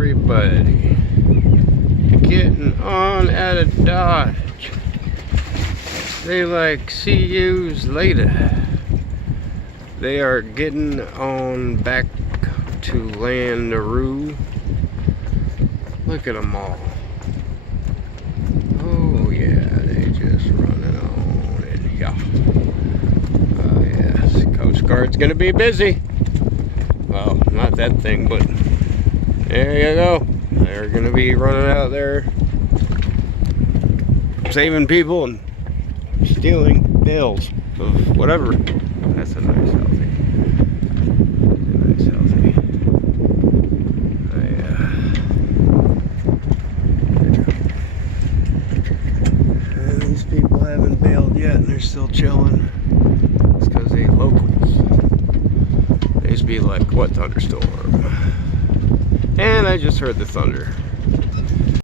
everybody getting on at a Dodge. They like, see yous later. They are getting on back to Landaroo. Look at them all. Oh yeah, they just running on in here. Oh yes, Coast Guard's gonna be busy. Well, not that thing, but there you go. They're gonna be running out there saving people and stealing bales of whatever. That's a nice healthy. And these people haven't bailed yet and they're still chilling. It's because they locals. They used to be like, what thunderstorm? And I just heard the thunder.